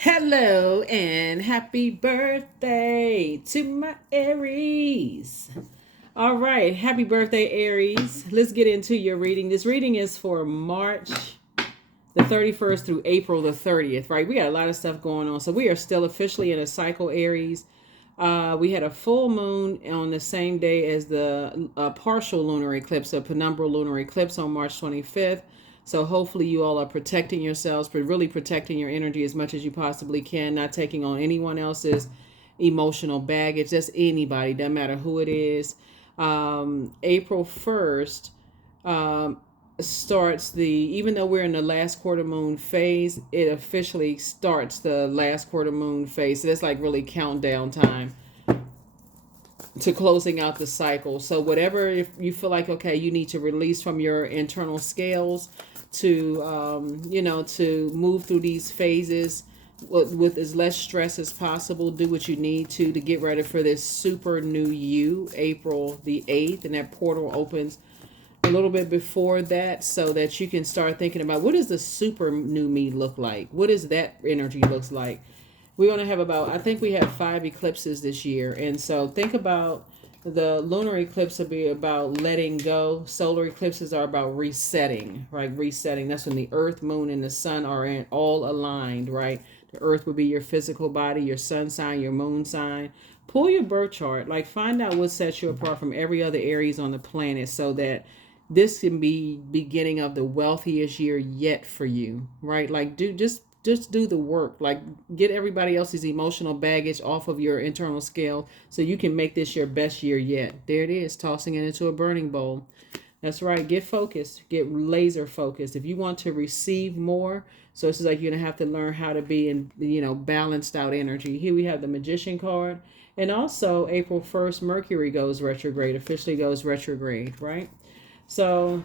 Hello and happy birthday to my Aries. All right, happy birthday, Aries. Let's get into your reading. This reading is for March the 31st through April the 30th, right? We got a lot of stuff going on. So we are still officially in a cycle, Aries. We had a full moon on the same day as the partial lunar eclipse, a penumbral lunar eclipse on March 25th. So hopefully you all are protecting yourselves, but really protecting your energy as much as you possibly can, not taking on anyone else's emotional baggage, just anybody, doesn't matter who it is. April 1st starts even though we're in the last quarter moon phase, it officially starts the last quarter moon phase. So that's like really countdown time to closing out the cycle. So whatever, if you feel like, okay, you need to release from your internal scales to, to move through these phases with as less stress as possible, do what you need to get ready for this super new you, April the 8th. And that portal opens a little bit before that so that you can start thinking about what does the super new me look like? What does that energy looks like? We're going to have I think we have 5 eclipses this year. And so think about the lunar eclipse will be about letting go. Solar eclipses are about resetting, right? Resetting. That's when the earth, moon, and the sun are all aligned, right? The earth will be your physical body, your sun sign, your moon sign. Pull your birth chart, like find out what sets you apart from every other Aries on the planet so that this can be beginning of the wealthiest year yet for you, right? Like just do the work, like get everybody else's emotional baggage off of your internal scale so you can make this your best year yet. There it is, tossing it into a burning bowl. That's right. Get focused, get laser focused if you want to receive more. So it's like you're gonna have to learn how to be in balanced out energy. Here we have the Magician card. And also April 1st Mercury goes retrograde, officially goes retrograde, right? So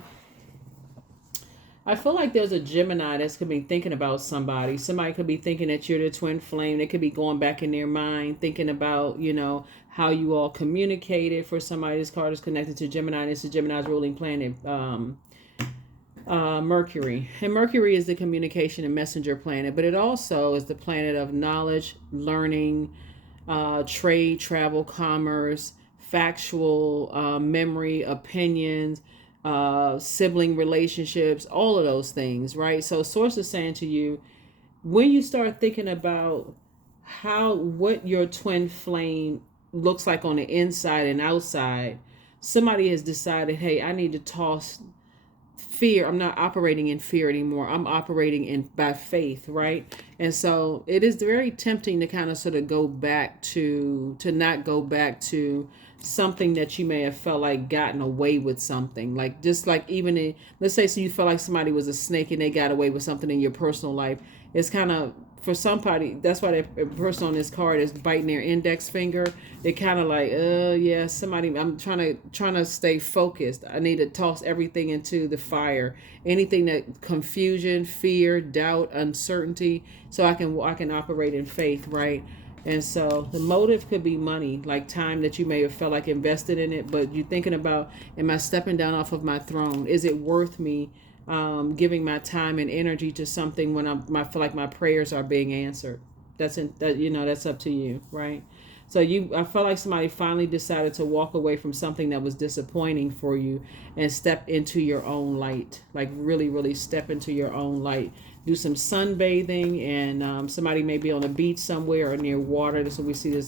I feel like there's a Gemini that's could be thinking about somebody. Somebody could be thinking that you're the twin flame. They could be going back in their mind, thinking about, how you all communicated. For somebody, this card is connected to Gemini. This is Gemini's ruling planet, Mercury. And Mercury is the communication and messenger planet, but it also is the planet of knowledge, learning, trade, travel, commerce, factual memory, opinions, sibling relationships, all of those things, right? So source is saying to you, when you start thinking about what your twin flame looks like on the inside and outside, somebody has decided, hey, I need to toss fear. I'm not operating in fear anymore. I'm operating in by faith, right? And so it is very tempting to kind of sort of go back to not go back to something that you may have felt like gotten away with something, like just like let's say, so you felt like somebody was a snake and they got away with something in your personal life. It's kind of, for somebody, that's why that person on this card is biting their index finger. They're kind of like, yeah, somebody. I'm trying to stay focused. I need to toss everything into the fire. Anything that confusion, fear, doubt, uncertainty, so I can operate in faith, right? And so the motive could be money, like time that you may have felt like invested in it, but you're thinking about, am I stepping down off of my throne? Is it worth me giving my time and energy to something when I feel like my prayers are being answered? That's up to you, right? So I felt like somebody finally decided to walk away from something that was disappointing for you and step into your own light, like really, really step into your own light. Do some sunbathing, and somebody may be on a beach somewhere or near water. So we see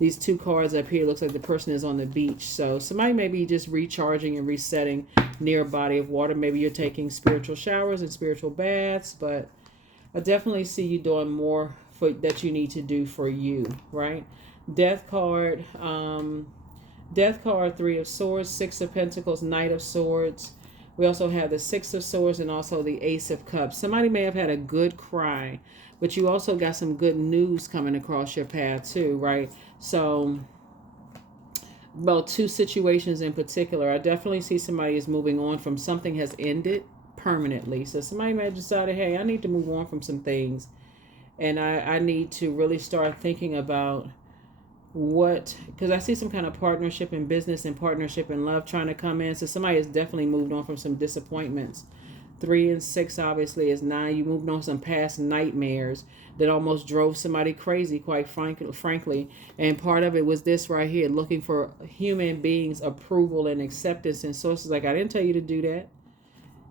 these 2 cards up here. It looks like the person is on the beach. So somebody may be just recharging and resetting near a body of water. Maybe you're taking spiritual showers and spiritual baths, but I definitely see you doing more that you need to do for you, right? Death card, 3 of Swords, 6 of Pentacles, Knight of Swords. We also have the 6 of Swords and also the Ace of Cups. Somebody may have had a good cry, but you also got some good news coming across your path too, right? So, about 2 situations in particular. I definitely see somebody is moving on from something has ended permanently. So somebody may have decided, hey, I need to move on from some things. And I need to really start thinking about because I see some kind of partnership in business and partnership in love trying to come in. So somebody has definitely moved on from some disappointments Three and six obviously is nine. You moved on some past nightmares that almost drove somebody crazy, quite frankly. And part of it was this right here, looking for human beings' approval and acceptance and sources. Like, I didn't tell you to do that.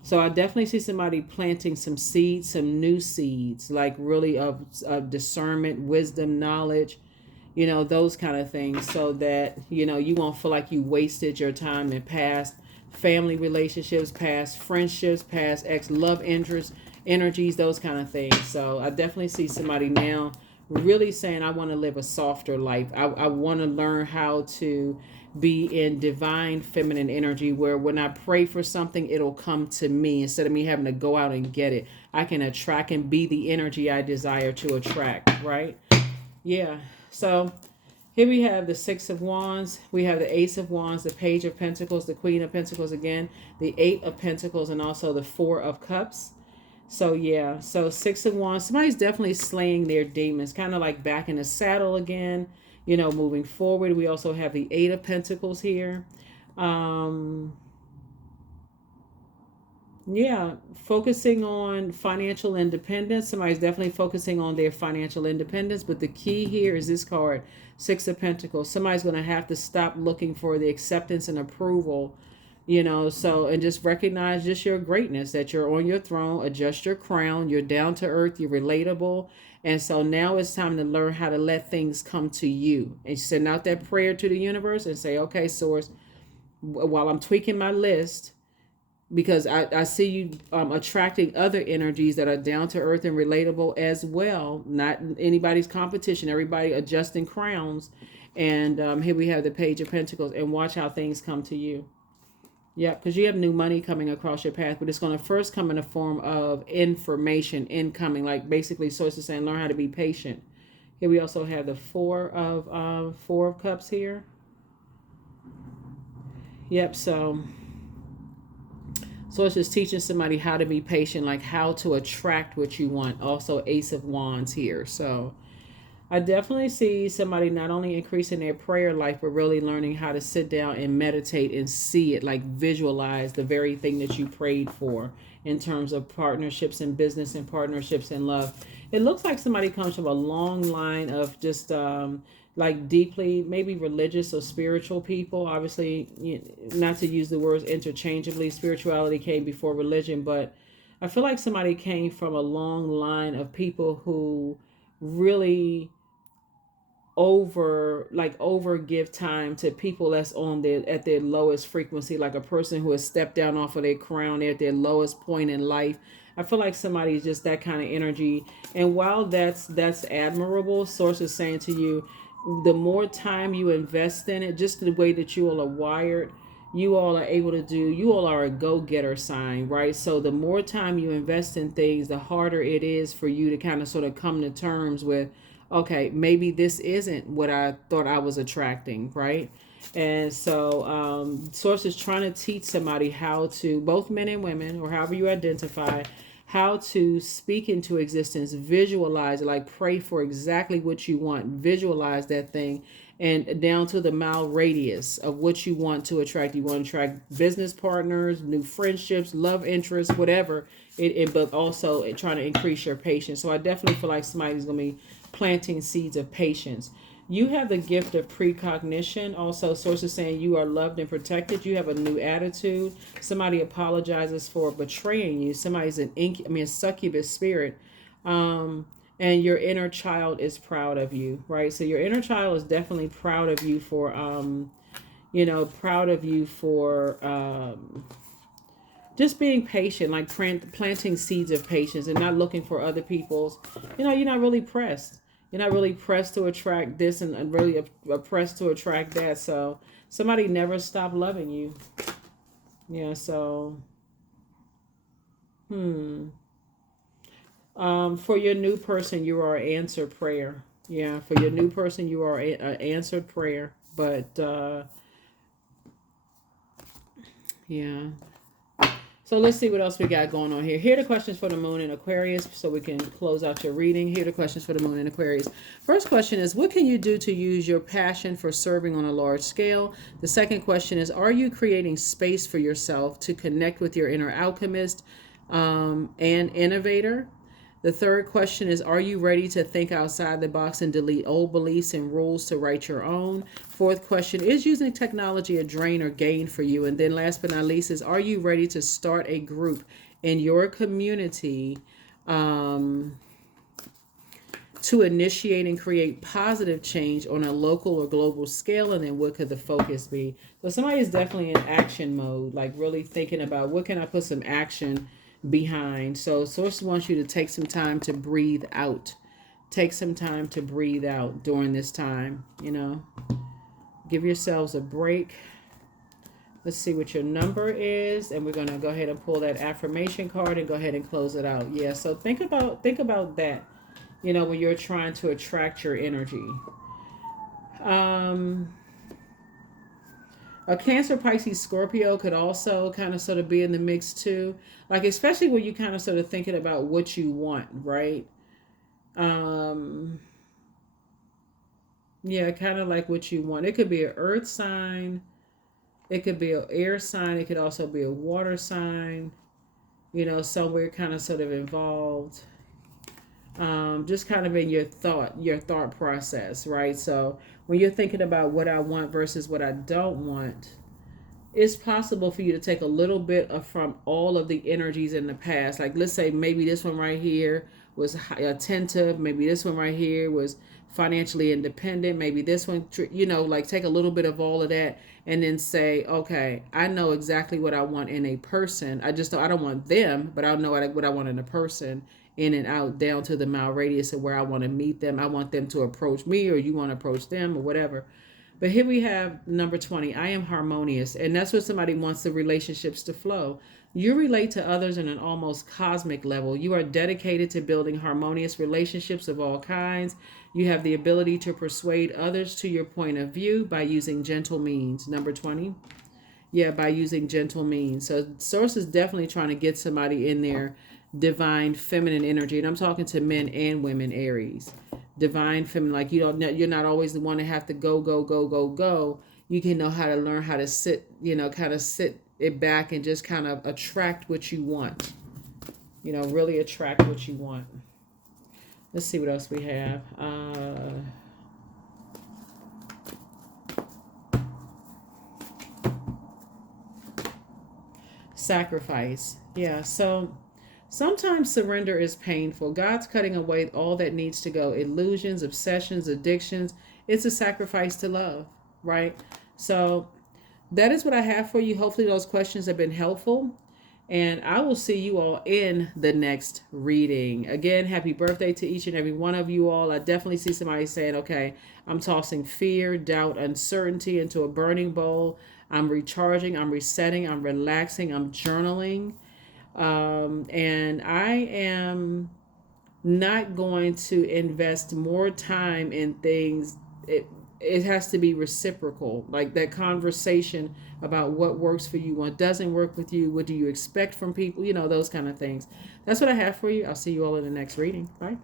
So I definitely see somebody planting some seeds, some new seeds, like really of discernment, wisdom, knowledge, those kind of things, so that, you won't feel like you wasted your time in past family relationships, past friendships, past ex love interests, energies, those kind of things. So I definitely see somebody now really saying, I want to live a softer life. I want to learn how to be in divine feminine energy, where when I pray for something, it'll come to me instead of me having to go out and get it. I can attract and be the energy I desire to attract, right? Yeah. So here we have the Six of Wands. We have the Ace of Wands, the Page of Pentacles, the Queen of Pentacles again, the Eight of Pentacles, and also the Four of Cups. So yeah, so Six of Wands, somebody's definitely slaying their demons, kind of like back in the saddle again, moving forward. We also have the Eight of Pentacles here. Yeah, focusing on financial independence. Somebody's definitely focusing on their financial independence, but the key here is this card, Six of Pentacles. Somebody's going to have to stop looking for the acceptance and approval, so, and just recognize just your greatness, that you're on your throne, adjust your crown, you're down to earth, you're relatable. And so now it's time to learn how to let things come to you and send out that prayer to the universe and say, okay, source, while I'm tweaking my list, because I see you attracting other energies that are down to earth and relatable as well. Not anybody's competition, everybody adjusting crowns. And here we have the Page of Pentacles, and watch how things come to you. Yeah, because you have new money coming across your path, but it's going to first come in the form of information incoming, like basically sources saying learn how to be patient. Here we also have the Four of Cups here. Yep, so it's just teaching somebody how to be patient, like how to attract what you want. Also Ace of Wands here. So I definitely see somebody not only increasing their prayer life, but really learning how to sit down and meditate and see it, like visualize the very thing that you prayed for in terms of partnerships in business and partnerships in love. It looks like somebody comes from a long line of just like deeply maybe religious or spiritual people. Obviously, not to use the words interchangeably, spirituality came before religion, but I feel like somebody came from a long line of people who really over give time to people that's on their at their lowest frequency, like a person who has stepped down off of their crown, they're at their lowest point in life. I feel like somebody's just that kind of energy. And while that's admirable, source is saying to you, the more time you invest in it, just the way that you all are wired, you all are able to do, you all are a go-getter sign, right? So the more time you invest in things, the harder it is for you to kind of sort of come to terms with, okay, maybe this isn't what I thought I was attracting, right? And so source is trying to teach somebody how to, both men and women, or however you identify, how to speak into existence, visualize it, like pray for exactly what you want, visualize that thing, and down to the mile radius of what you want to attract. You want to attract business partners, new friendships, love interests, whatever, but also trying to increase your patience. So I definitely feel like somebody's going to be planting seeds of patience. You have the gift of precognition. Also, sources saying you are loved and protected. You have a new attitude. Somebody apologizes for betraying you. Somebody's a succubus spirit. And your inner child is proud of you, right? So your inner child is definitely proud of you for, just being patient, like planting seeds of patience and not looking for other people's, you're not really pressed. You're not really pressed to attract this and really pressed to attract that. So somebody never stopped loving you. Yeah, so, for your new person, you are an answered prayer. Yeah, for your new person, you are an answered prayer. But, yeah. So let's see what else we got going on here. Here are the questions for the moon in Aquarius, so we can close out your reading. Here are the questions for the moon in Aquarius. First question is, what can you do to use your passion for serving on a large scale? The second question is, are you creating space for yourself to connect with your inner alchemist? and innovator. The third question is, are you ready to think outside the box and delete old beliefs and rules to write your own? Fourth question, is using technology a drain or gain for you? And then last but not least is, are you ready to start a group in your community to initiate and create positive change on a local or global scale? And then what could the focus be? So somebody is definitely in action mode, like really thinking about what can I put some action behind. So source wants you to take some time to breathe out. Take some time to breathe out during this time, Give yourselves a break. Let's see what your number is, and we're going to go ahead and pull that affirmation card and go ahead and close it out. Yeah, so think about that, when you're trying to attract your energy. A Cancer, Pisces, Scorpio could also kind of sort of be in the mix too. Like, especially when you kind of sort of thinking about what you want, right? Yeah, kind of like what you want. It could be an earth sign. It could be an air sign. It could also be a water sign, somewhere kind of sort of involved. Just kind of in your thought process, right? So when you're thinking about what I want versus what I don't want, it's possible for you to take a little bit from all of the energies in the past. Like, let's say maybe this one right here was attentive. Maybe this one right here was financially independent. Maybe this one, like take a little bit of all of that and then say, okay, I know exactly what I want in a person. I don't want them, but I know what I want in a person, in and out, down to the mile radius of where I want to meet them. I want them to approach me, or you want to approach them, or whatever. But here we have number 20. I am harmonious. And that's what somebody wants the relationships to flow. You relate to others on an almost cosmic level. You are dedicated to building harmonious relationships of all kinds. You have the ability to persuade others to your point of view by using gentle means. Number 20. Yeah, by using gentle means. So Source is definitely trying to get somebody in their divine feminine energy. And I'm talking to men and women, Aries. Divine feminine, like you're not always the one to have to go. You can know how to learn how to sit, kind of sit it back and just kind of attract what you want. Really attract what you want. Let's see what else we have. Sacrifice. Yeah, so sometimes surrender is painful. God's cutting away all that needs to go. Illusions, obsessions, addictions. It's a sacrifice to love, right? So that is what I have for you. Hopefully those questions have been helpful. And I will see you all in the next reading. Again, happy birthday to each and every one of you all. I definitely see somebody saying, okay, I'm tossing fear, doubt, uncertainty into a burning bowl. I'm recharging, I'm resetting, I'm relaxing, I'm journaling. And I am not going to invest more time in things. It has to be reciprocal, like that conversation about what works for you, what doesn't work with you, what do you expect from people, those kind of things. That's what I have for you. I'll see you all in the next reading. Bye.